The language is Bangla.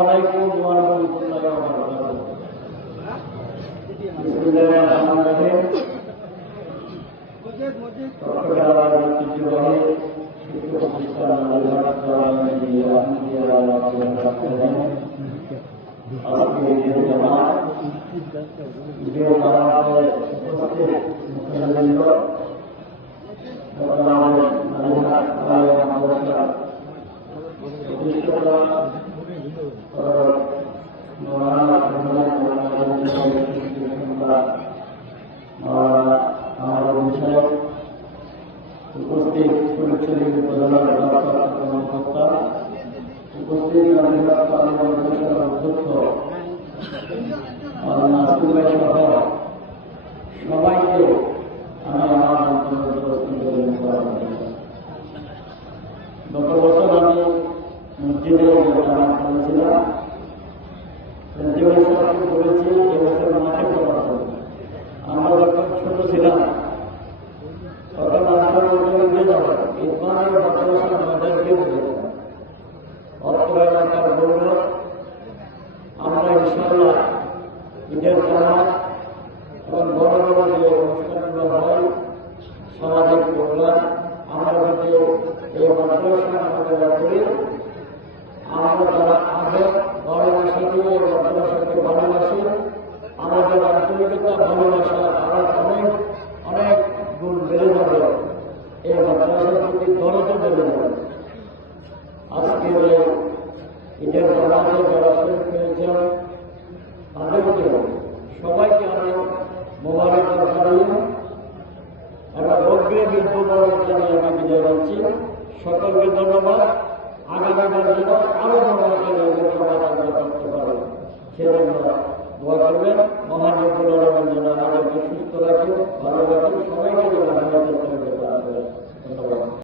আলাইকুম ওয়া রাহমাতুল্লাহি ওয়া বারাকাতুহু। বিসমিল্লাহির রহমানির রহিম। চট্টগ্রামের ঐতিহ্যবাহী শিক্ষা প্রতিষ্ঠান আজকে ঈদের জামাত উপস্থিত মুসলিমবৃন্দ উপস্থিত শরীর প্রধান কর্মকর্তা, উপস্থিত অধ্যক্ষ সহ সবাইকে আমি আমার গত বছর আমি মসজিদে জামাত করেছিলাম, যে বছর আমি করেছি এবছর মাঠে করার জন্য। আমরা যখন ছোট ছিলাম তখন আমরা উঠে যাবো ইসলামের মাদ্রাসা আমাদেরকে অর্থ এলাকার গৌরব। আমরা ইনশাআল্লাহ ঈদের জামাত এবং বড় বড় যে অনুষ্ঠানগুলো হয়, সামাজিক প্রোগ্রাম, আমরা যদি এই মাদ্রাসা আমাদের করি, আমরা যারা আগে ভালোবাসা দিয়ে এই মাদ্রাসাকে ভালোবাসি, আমাদের আন্তরিকতা ভালোবাসা আরো অনেক অনেক গুণ বেড়ে যাবে, এই মাদ্রাসার প্রতি দরদ বেড়ে যাবে। আজকে ঈদের জামাতে যারা শরীর পেয়েছেন তাদেরকে সবাইকে আমি মোবারকবাদ জানাই এবং অগ্রিম মোবারক জানিয়ে আমি বিদায় দিচ্ছি। সকলকে ধন্যবাদ। আগামীবার যেন আরো মোবারক করতে পারে সেজন্য দোয়া করবেন। মহান রব্বুল আলামিন